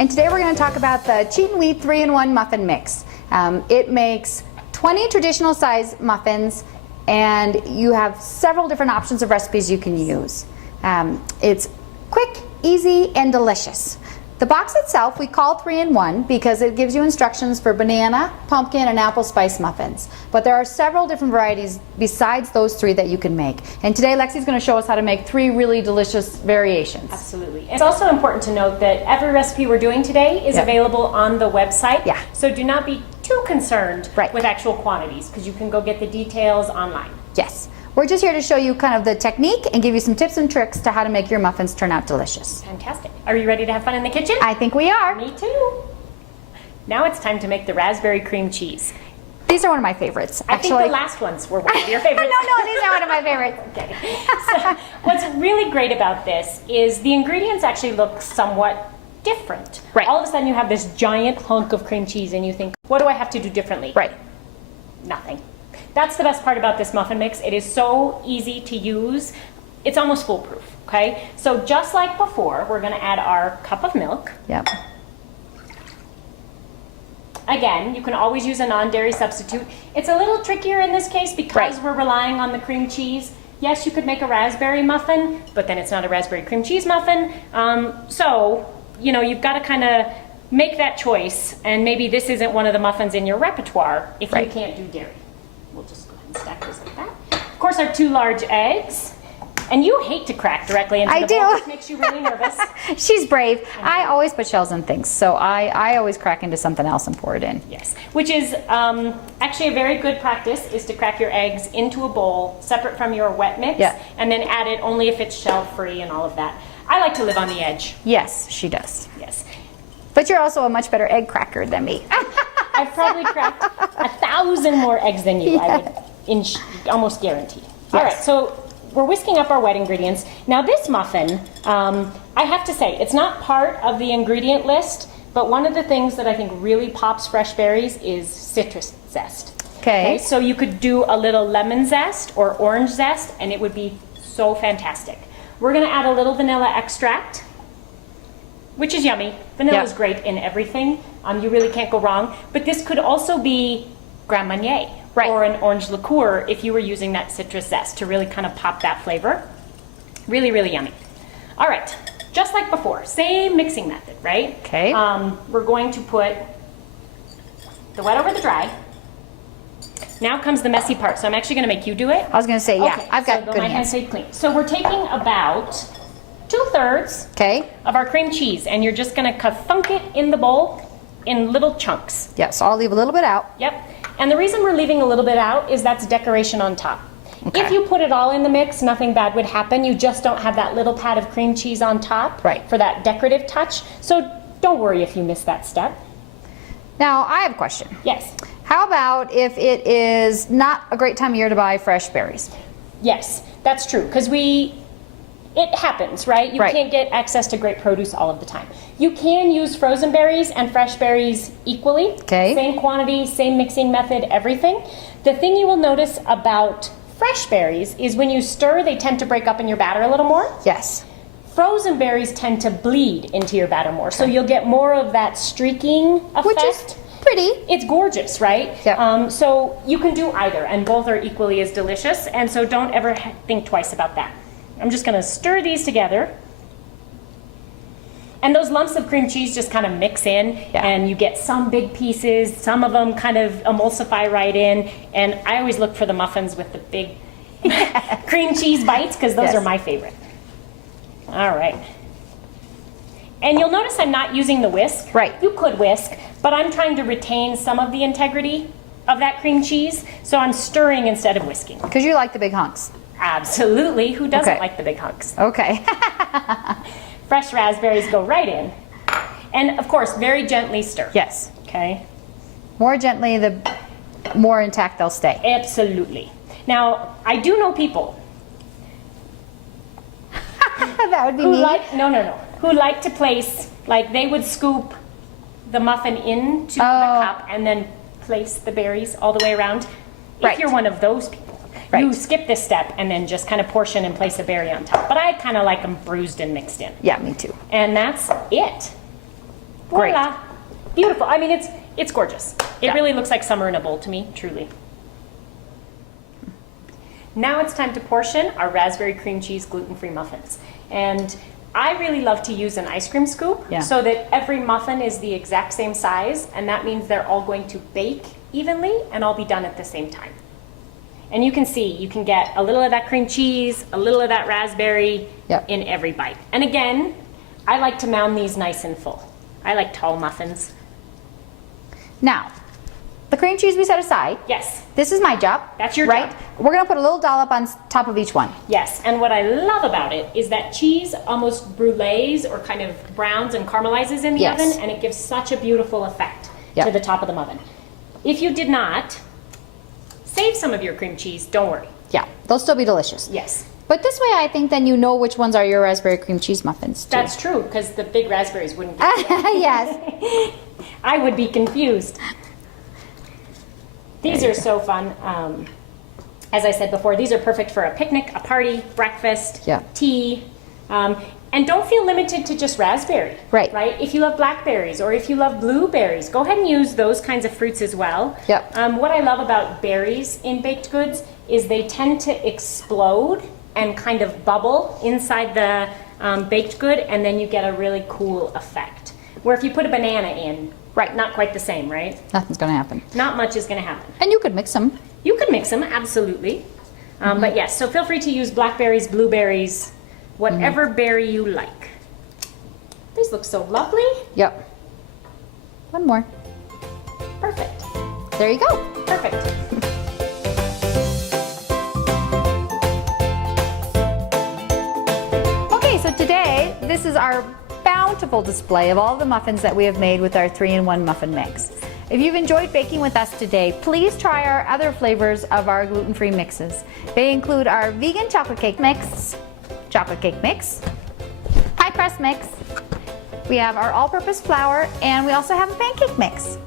And today we're going to talk about the Cheatin'Wheat 3-in-1 muffin mix. It makes 20 traditional size muffins, and you have several different options of recipes you can use. It's quick, easy, and delicious. The box itself we call 3-in-1 because it gives you instructions for banana, pumpkin, and apple spice muffins. But there are several different varieties besides those three that you can make. And today Lexi's going to show us how to make 3 really delicious variations. Absolutely. It's also important to note that every recipe we're doing today is available on the website. Yeah. So do not be too concerned Right. with actual quantities, because you can go get the details online. Yes. We're just here to show you kind of the technique and give you some tips and tricks to how to make your muffins turn out delicious. Fantastic. Are you ready to have fun in the kitchen? I think we are. Me too. Now it's time to make the raspberry cream cheese. These are one of my favorites. I think the last ones were one of your favorites. No, these are one of my favorites. Okay. So what's really great about this is the ingredients actually look somewhat different. Right. All of a sudden you have this giant hunk of cream cheese and you think, what do I have to do differently? Right. Nothing. That's the best part about this muffin mix. It is so easy to use. It's almost foolproof, okay? So just like before, we're gonna add our cup of milk. Yep. Again, you can always use a non-dairy substitute. It's a little trickier in this case because we're relying on the cream cheese. Yes, you could make a raspberry muffin, but then it's not a raspberry cream cheese muffin. So, you know, you've got to kind of make that choice, and maybe this isn't one of the muffins in your repertoire if you can't do dairy. We'll just go ahead and stack this like that. Of course, our 2 large eggs. And you hate to crack directly into the bowl. This makes you really nervous. She's brave. I always put shells in things, so I always crack into something else and pour it in. Yes, which is actually a very good practice, is to crack your eggs into a bowl separate from your wet mix, and then add it only if it's shell-free and all of that. I like to live on the edge. Yes, she does. Yes. But you're also a much better egg cracker than me. I've probably cracked 1,000 more eggs than you, I would almost guarantee. All right, so we're whisking up our wet ingredients. Now this muffin, I have to say, it's not part of the ingredient list, but one of the things that I think really pops fresh berries is citrus zest. Okay. So you could do a little lemon zest or orange zest, and it would be so fantastic. We're gonna add a little vanilla extract, which is yummy. Vanilla is great in everything. You really can't go wrong. But this could also be Grand Marnier. Or an orange liqueur if you were using that citrus zest to really kind of pop that flavor. Really, really yummy. All right, just like before, same mixing method, right? Okay. We're going to put the wet over the dry. Now comes the messy part, so I'm actually gonna make you do it. I was gonna say, yeah, I've got good my hands stay clean. So we're taking about 2/3 of our cream cheese, and you're just gonna ka-thunk it in the bowl in little chunks. Yeah, so I'll leave a little bit out. Yep. And the reason we're leaving a little bit out is that's decoration on top. Okay. If you put it all in the mix, nothing bad would happen. You just don't have that little pad of cream cheese on top for that decorative touch. So don't worry if you miss that step. Now, I have a question. Yes. How about if it is not a great time of year to buy fresh berries? Yes, that's true, because it happens, right? You can't get access to great produce all of the time. You can use frozen berries and fresh berries equally. Okay. Same quantity, same mixing method, everything. The thing you will notice about fresh berries is when you stir, they tend to break up in your batter a little more. Yes. Frozen berries tend to bleed into your batter more, so you'll get more of that streaking effect. Which is pretty. It's gorgeous, right? Yep. So you can do either, and both are equally as delicious, and so don't ever think twice about that. I'm just gonna stir these together. And those lumps of cream cheese just kind of mix in, and you get some big pieces, some of them kind of emulsify right in, and I always look for the muffins with the big cream cheese bites, because those are my favorite. All right. And you'll notice I'm not using the whisk. Right. You could whisk, but I'm trying to retain some of the integrity of that cream cheese, so I'm stirring instead of whisking. Because you like the big hunks. Absolutely. Who doesn't like the big hunks? Okay. Fresh raspberries go right in. And of course, very gently stir. Yes. Okay. More gently, the more intact they'll stay. Absolutely. Now, I do know people that would be who me. who like to place, like they would scoop the muffin into the cup and then place the berries all the way around. If you're one of those people, you skip this step and then just kind of portion and place a berry on top. But I kind of like them bruised and mixed in. Yeah, me too. And that's it. Great. Voila. Beautiful. I mean, it's gorgeous. It Yeah. really looks like summer in a bowl to me, truly. Now it's time to portion our raspberry cream cheese gluten-free muffins. And I really love to use an ice cream scoop Yeah. so that every muffin is the exact same size, and that means they're all going to bake evenly and all be done at the same time. And you can see, you can get a little of that cream cheese, a little of that raspberry Yep. in every bite. And again, I like to mound these nice and full. I like tall muffins. Now, the cream cheese we set aside. Yes, This is my job. That's your right? job. We're gonna put a little dollop on top of each one. yes. And what I love about it is that cheese almost brulees or kind of browns and caramelizes in the Yes. oven, and it gives such a beautiful effect Yep. to the top of the muffin. If you did not, save some of your cream cheese, don't worry. Yeah, they'll still be delicious. Yes, But this way, I think then you know which ones are your raspberry cream cheese muffins. Too. that's true, because the big raspberries wouldn't be. Yes. I would be confused. These are so fun. As I said before, these are perfect for a picnic, a party, breakfast, Yeah. tea. And don't feel limited to just raspberry. Right. Right? If you love blackberries or if you love blueberries, go ahead and use those kinds of fruits as well. Yep. What I love about berries in baked goods is they tend to explode and kind of bubble inside the baked good, and then you get a really cool effect. Where if you put a banana in, right, not quite the same, right? Nothing's gonna happen. Not much is going to happen. And you could mix them. You could mix them, absolutely. But yes, so feel free to use blackberries, blueberries, whatever berry you like. These look so lovely. Yep. One more. Perfect. There you go. Perfect. Okay, so today, this is our bountiful display of all the muffins that we have made with our 3-in-1 muffin mix. If you've enjoyed baking with us today, please try our other flavors of our gluten-free mixes. They include our vegan chocolate cake mix, pie crust mix, we have our all-purpose flour, and we also have a pancake mix.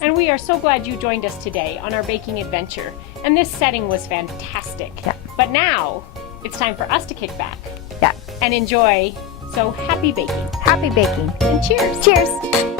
And we are so glad you joined us today on our baking adventure. And this setting was fantastic. Yeah. But now, it's time for us to kick back Yeah, and enjoy. So happy baking happy baking. and cheers. Cheers.